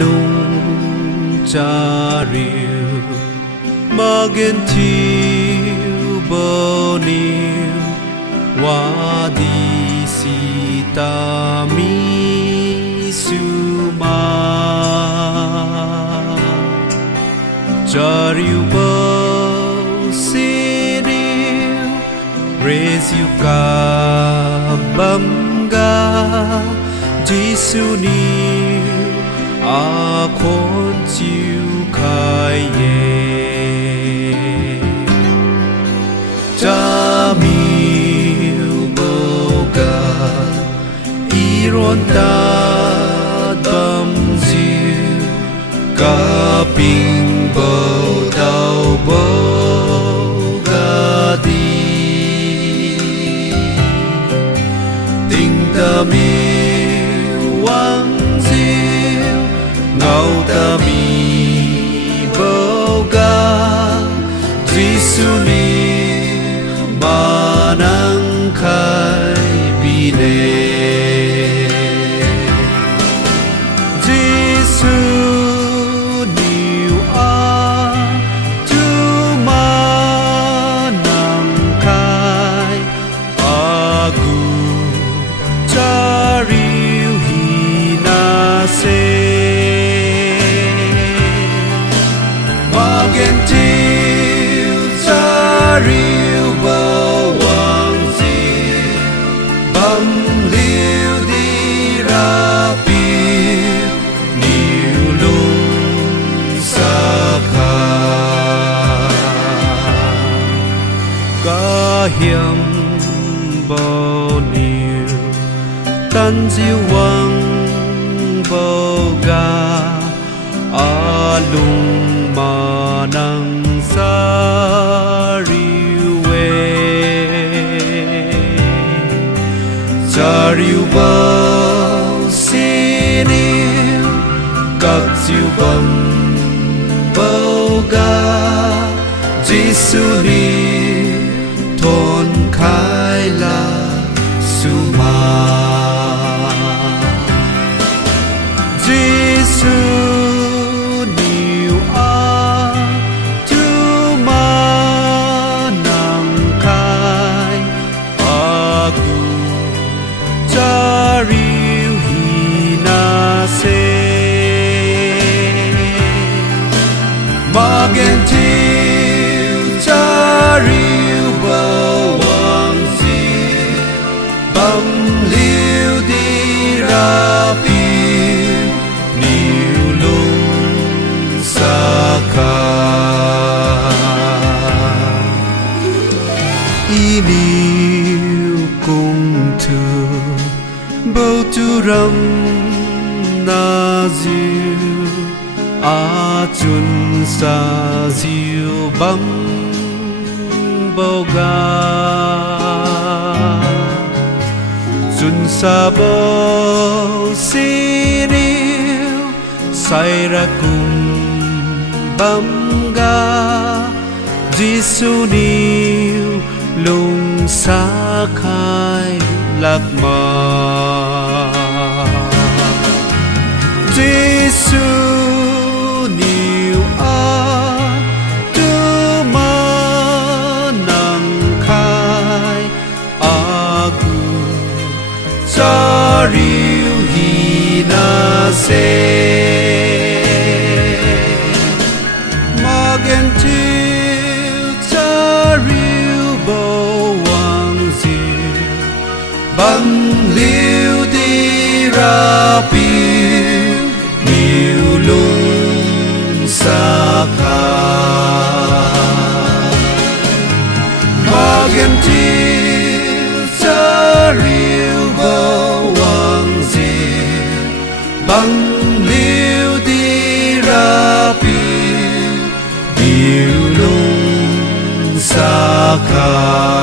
lung cha riu magen tiu boniu wa di sita mi suma cha riu bo siniu raise you ka bamga Giêsu niu a con chiu khai ye cha miu boga iron ta bam ziu ka ping bo dao bo ga di tình ta mi ngau ta mi boga Giêsu ni manang khai bine Giêsu niu a tu manang khai agu chariu hina se riu bo wang zi bam liu di ra pi niu lung sa kha ca hiam bo niu tan diu wang bo ga a lung ma nang sa riu bao siniu các diu bầm bao ga Giêsu ni thôn khai la suma Giêsu niu a tu ma nang khai aku cha riu hina se magen tiu cha riu bo wang si bam liu di ra pi niu lung sa kha niu cung thương bầu tu ram na diu a chun sa diu bam bầu ga chun sa bầu siniu sai ra cùng bam ga Giêsu niu lung sa khai lạc mà Giêsu niu a tu ma nang khai aku cha riu hina se magen tiu cha riu bo wang ziu bam liu di ra pi niu lung sa kha magen tiu cha riu bo wang ziu bam liu di ra pi niu lung sa kha